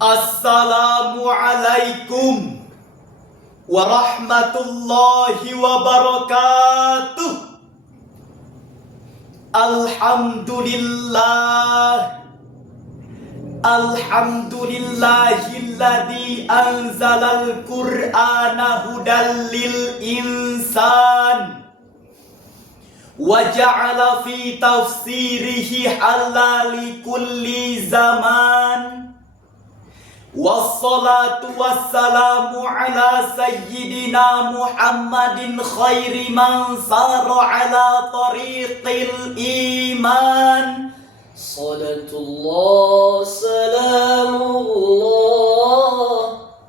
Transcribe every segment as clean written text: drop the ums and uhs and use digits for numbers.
Assalamualaikum warahmatullahi wabarakatuh. Alhamdulillahilladzi anzalal qur'ana hudal lil insan wa ja'ala fi tafsirihi halali kulli zaman. Wassalatu wassalamu ala sayyidina Muhammadin khairi man sara ala tariqil iman. Salatullah salamullah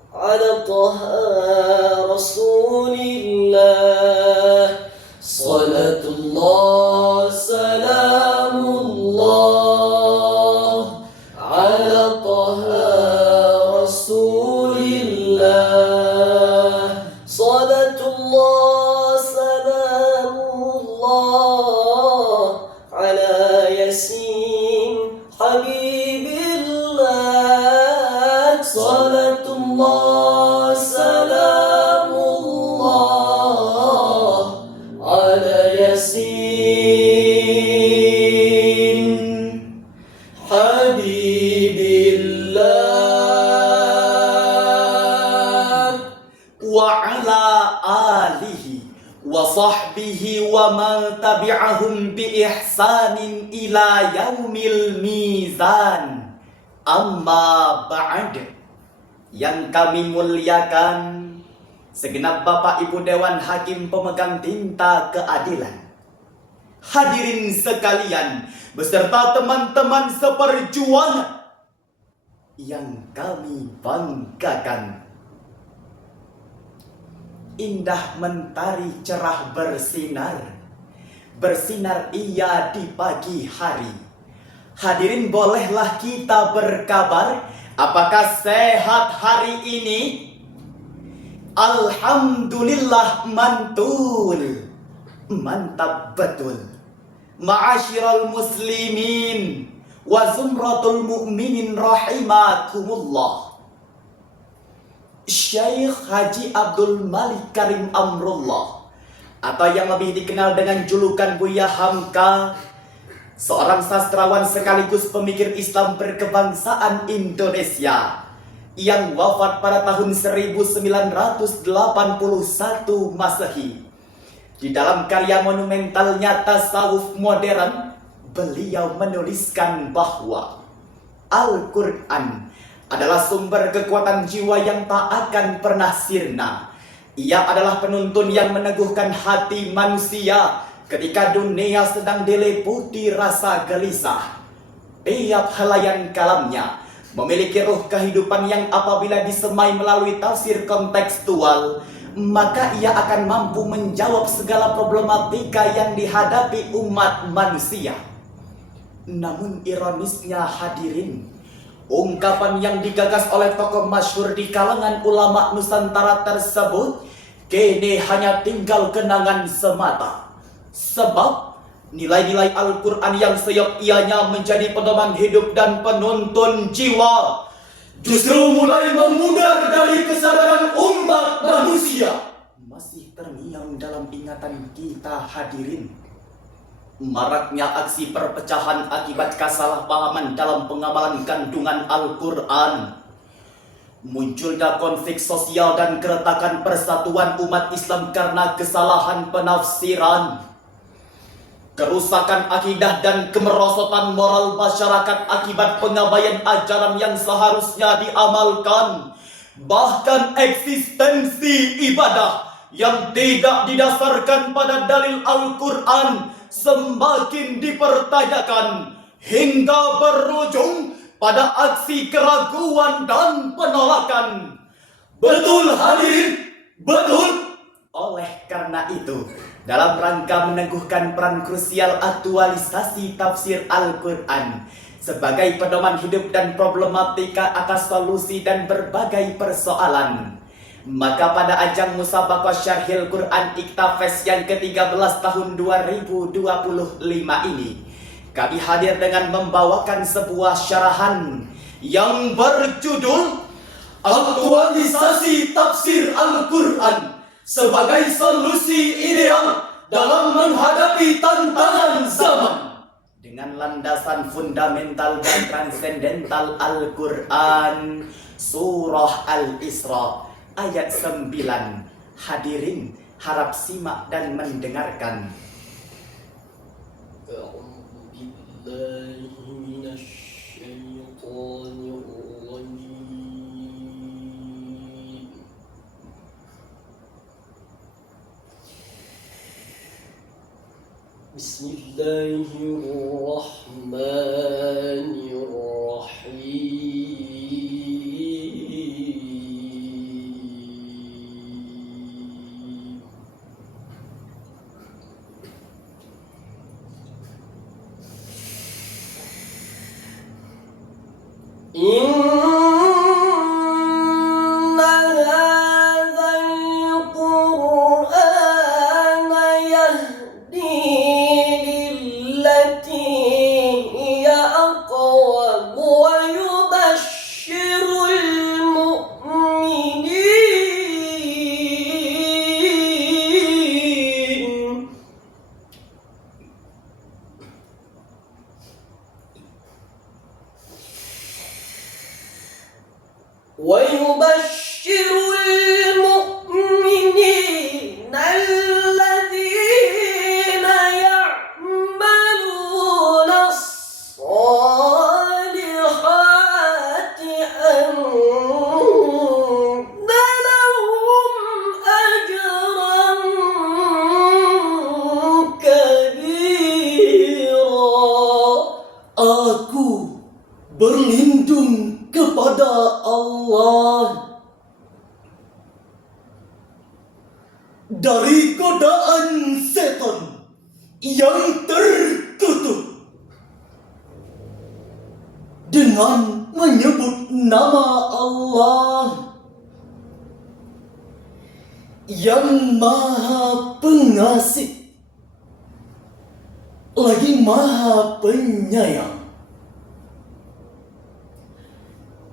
ala taha rasulillah. Salatullah salamullah ala taha rasulillah. Salatullah salamullah ala yasin habibillah. Salatullah salamullah ala yasin habibillah Wa ala alihi wa sahbihi wa man tabi'ahum bi ihsanin ila yaumil mizan. Amma ba'd. Yang kami muliakan segenap Bapak Ibu Dewan Hakim pemegang tinta keadilan, hadirin sekalian beserta teman-teman seperjuangan yang kami banggakan. Indah mentari cerah bersinar, bersinar ia di pagi hari. Hadirin bolehlah kita berkabar, apakah sehat hari ini? Alhamdulillah mantul, mantap betul. Ma'asyiral muslimin wa zumratul mu'minin rahimakumullah. Syekh Haji Abdul Malik Karim Amrullah, atau yang lebih dikenal dengan julukan Buya Hamka, seorang sastrawan sekaligus pemikir Islam berkebangsaan Indonesia yang wafat pada tahun 1981 Masehi. Di dalam karya monumentalnya Tasawuf Modern, beliau menuliskan bahwa Al-Quran adalah sumber kekuatan jiwa yang tak akan pernah sirna. Ia adalah penuntun yang meneguhkan hati manusia ketika dunia sedang diliputi rasa gelisah. Tiap helaian kalamnya memiliki ruh kehidupan yang apabila disemai melalui tafsir kontekstual, maka ia akan mampu menjawab segala problematika yang dihadapi umat manusia. Namun ironisnya hadirin, ungkapan yang digagas oleh tokoh masyhur di kalangan ulama Nusantara tersebut kini hanya tinggal kenangan semata. Sebab nilai-nilai Al-Quran yang seyogyanya menjadi pedoman hidup dan penuntun jiwa justru mulai memudar dari kesadaran umat manusia. Masih terngiang dalam ingatan kita hadirin maraknya aksi perpecahan akibat kesalahpahaman dalam pengamalan kandungan Al-Quran. Munculnya konflik sosial dan keretakan persatuan umat Islam karena kesalahan penafsiran. Kerusakan akidah dan kemerosotan moral masyarakat akibat pengabaian ajaran yang seharusnya diamalkan. Bahkan eksistensi ibadah yang tidak didasarkan pada dalil Al-Quran semakin dipertanyakan hingga berujung pada aksi keraguan dan penolakan. Betul hadirin, betul. Oleh karena itu, dalam rangka meneguhkan peran krusial aktualisasi tafsir Al-Quran sebagai pedoman hidup dan problematika atas solusi dan berbagai persoalan, maka pada ajang Musabaqah Syarhil Quran Iktafes yang ke-13 tahun 2025 ini, kami hadir dengan membawakan sebuah syarahan yang berjudul Aktualisasi Tafsir Al-Quran sebagai solusi ideal dalam menghadapi tantangan zaman. Dengan landasan fundamental dan transendental Al-Quran, Surah Al-Isra ayat 9. Hadirin harap simak dan mendengarkan. Bismillahirrahmanirrahim. Inna hadzal Qur'ana yahdi lillati hiya aqwam wa yubashshirul mu'minin الذين يعملون الصالحات أن لهم أجرا كبيرا. Aku berlindung kepada Allah dari godaan setan yang terkutuk dengan menyebut nama Allah yang Maha Pengasih lagi Maha Penyayang.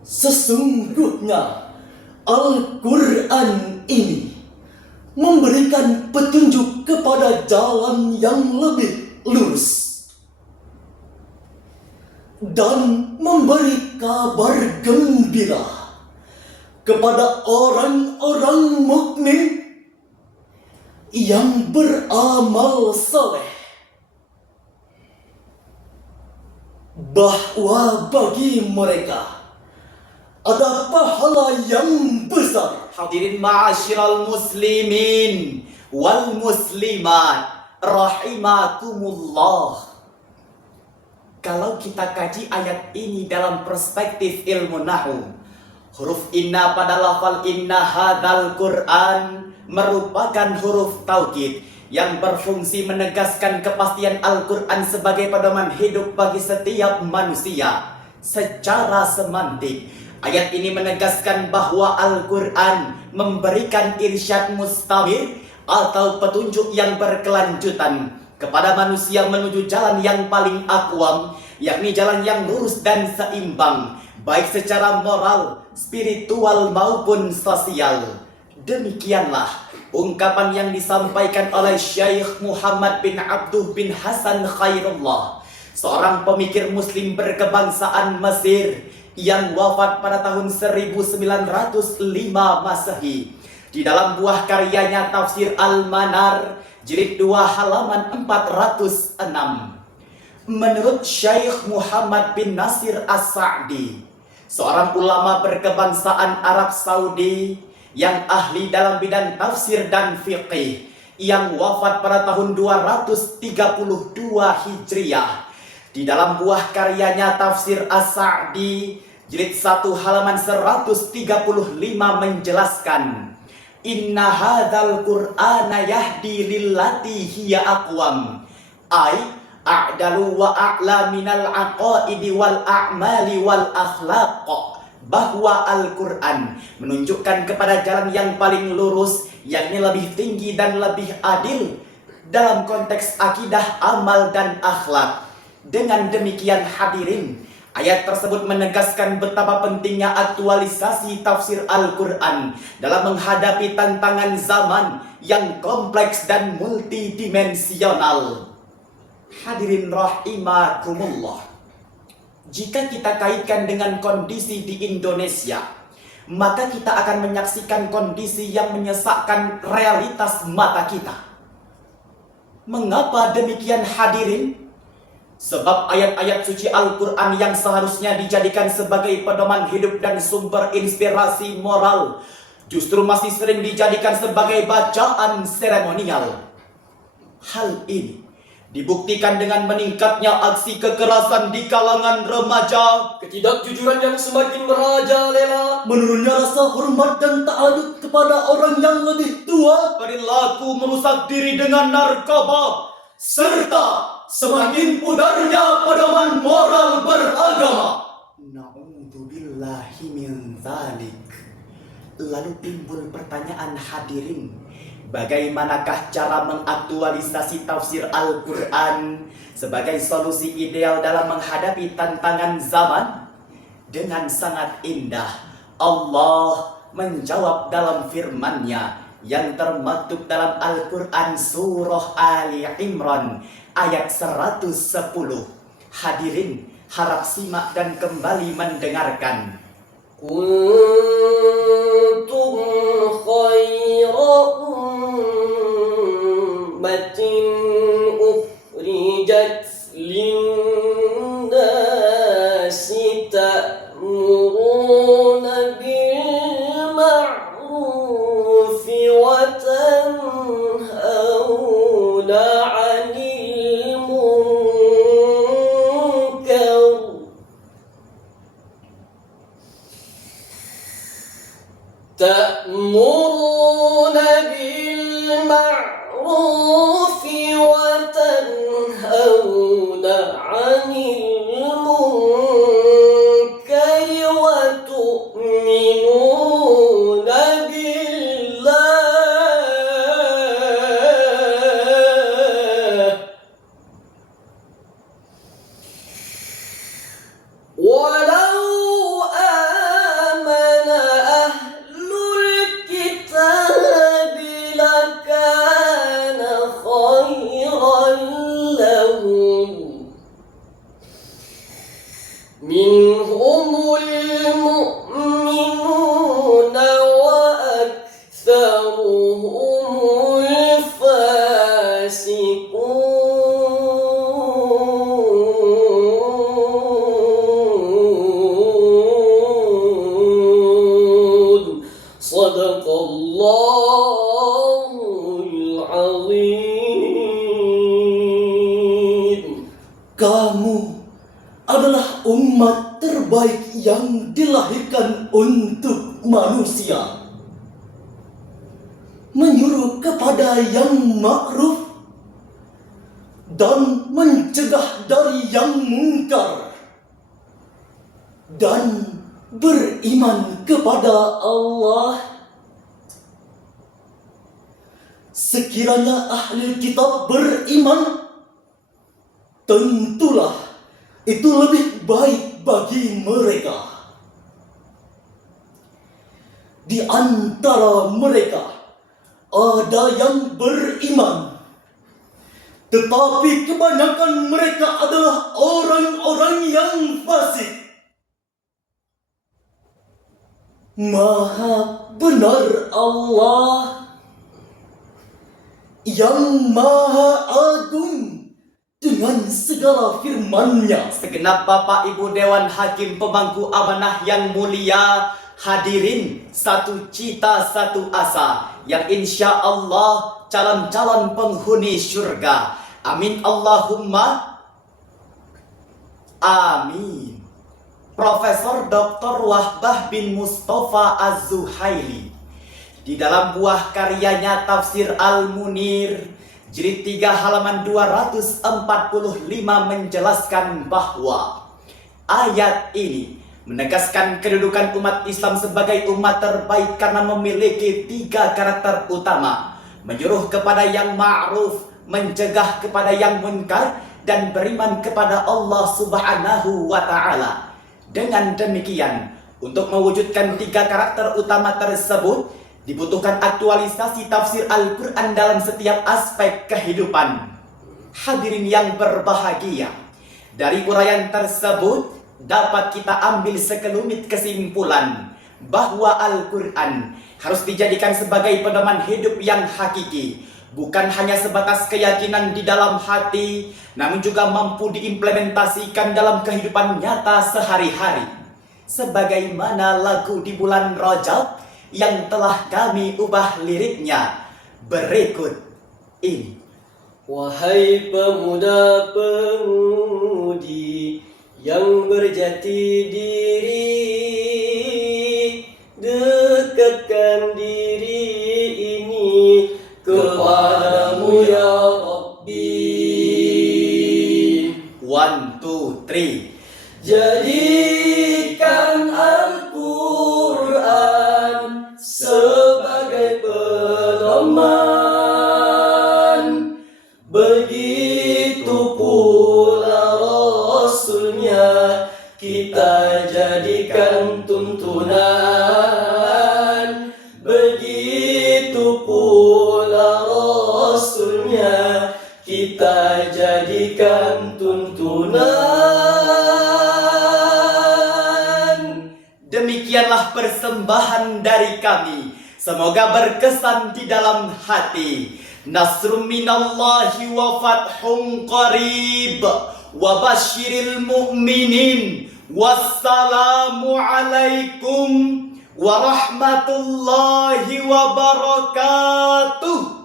Sesungguhnya Al-Quran ini memberikan petunjuk kepada jalan yang lebih lurus dan memberi kabar gembira kepada orang-orang mukmin yang beramal saleh bahwa bagi mereka ada pahala yang besar. Hadirin ma'asyiral muslimin wal muslimat rahimakumullah. Kalau kita kaji ayat ini dalam perspektif ilmu nahwu, huruf inna pada lafal inna hadzal Qur'an merupakan huruf taukid yang berfungsi menegaskan kepastian Al-Quran sebagai pedoman hidup bagi setiap manusia. Secara semantik, ayat ini menegaskan bahwa Al-Quran memberikan irsyad mustamir atau petunjuk yang berkelanjutan kepada manusia menuju jalan yang paling akwam, yakni jalan yang lurus dan seimbang, baik secara moral, spiritual maupun sosial. Demikianlah ungkapan yang disampaikan oleh Syekh Muhammad bin Abduh bin Hasan Khairullah, seorang pemikir muslim berkebangsaan Mesir yang wafat pada tahun 1905 Masehi. Di dalam buah karyanya Tafsir Al-Manar jilid 2 halaman 406. Menurut Syekh Muhammad bin Nasir As-Sa'di, seorang ulama berkebangsaan Arab Saudi yang ahli dalam bidang tafsir dan fiqih, yang wafat pada tahun 232 Hijriah. Di dalam buah karyanya Tafsir As-Sa'di jilid 1 halaman 135 menjelaskan, inna hadzal Qur'ana yahdi lillati hiya aqwam, ay a'dalu wa a'la minal aqaidi wal a'mali wal akhlaq. Bahwa Al-Quran menunjukkan kepada jalan yang paling lurus, yakni lebih tinggi dan lebih adil dalam konteks akidah, amal, dan akhlak. Dengan demikian hadirin, Ayat tersebut menegaskan betapa pentingnya aktualisasi tafsir Al-Quran dalam menghadapi tantangan zaman yang kompleks dan multidimensional. Hadirin rahimakumullah. Jika kita kaitkan dengan kondisi di Indonesia, maka kita akan menyaksikan kondisi yang menyesakkan realitas mata kita. Mengapa demikian hadirin? Sebab ayat-ayat suci Al-Quran yang seharusnya dijadikan sebagai pedoman hidup dan sumber inspirasi moral justru masih sering dijadikan sebagai bacaan seremonial. Hal ini dibuktikan dengan meningkatnya aksi kekerasan di kalangan remaja, Ketidakjujuran yang semakin merajalela, menurunnya rasa hormat dan ta'adud kepada orang yang lebih tua, perilaku merusak diri dengan narkoba, serta semakin pudarnya pedoman moral beragama. Na'udzubillahi min dzalik. Lalu timbul pertanyaan hadirin, bagaimanakah cara mengaktualisasi tafsir Al-Quran sebagai solusi ideal dalam menghadapi tantangan zaman? Dengan sangat indah, Allah menjawab dalam firman-Nya yang termaktub dalam Al-Quran surah Ali Imran ayat 110. Hadirin, harap simak dan kembali mendengarkan. kuntum khaira ummatin ukhrijat linnasi ta'muruna bil ma'rufi wa tanhauna 'anil munkar تأمرون بالمعروف وتنهون عن المنكر وتؤمنون بالله ولو آمن أهل الكتاب لكان خيرا لهم منهم المؤمنون وأكثرهم الفاسقون صدق الله العظيم. kamu adalah umat terbaik yang dilahirkan untuk manusia. Menyuruh kepada yang ma'ruf dan mencegah dari yang mungkar, dan beriman kepada Allah. Sekiranya ahli kitab beriman, tentulah itu lebih baik bagi mereka. Di antara mereka ada yang beriman, tetapi kebanyakan mereka adalah orang-orang yang fasik. Maha benar Allah yang Maha Agung dengan segala firman-Nya. Segenap Bapak Ibu Dewan Hakim Pemangku Amanah yang mulia, hadirin, satu cita satu asa yang insya Allah calon-calon penghuni surga. Amin Allahumma amin. Profesor Dr. Wahbah bin Mustafa Az-Zuhaili di dalam buah karyanya Tafsir Al-Munir jilid 3 halaman 245 menjelaskan bahwa ayat ini menegaskan kedudukan umat Islam sebagai umat terbaik karena memiliki 3 karakter utama: menyuruh kepada yang ma'ruf, mencegah kepada yang munkar, dan beriman kepada Allah Subhanahu wa ta'ala. Dengan demikian, untuk mewujudkan 3 karakter utama tersebut, dibutuhkan aktualisasi tafsir Al-Quran dalam setiap aspek kehidupan. Hadirin yang berbahagia, dari uraian tersebut dapat kita ambil sekelumit kesimpulan bahwa Al-Quran harus dijadikan sebagai pedoman hidup yang hakiki, bukan hanya sebatas keyakinan di dalam hati, namun juga mampu diimplementasikan dalam kehidupan nyata sehari-hari. Sebagaimana lagu di bulan Rajab yang telah kami ubah liriknya berikut ini. Wahai pemuda-pemudi yang berjati diri, dekatkan diri ini kepadamu ya Rabbi. 1, 2, 3. Jadikan Al-Quran sebagai pedoman, begitu pula Rasulnya kita jadikan tuntunan, begitu pula Rasulnya kita jadikan tuntunan. Demikianlah persembahan dari kami. Semoga berkesan di dalam hati. Nasrum minallahi wa fathun qarib wa basyiril mu'minin. Wassalamu alaikum warahmatullahi wabarakatuh.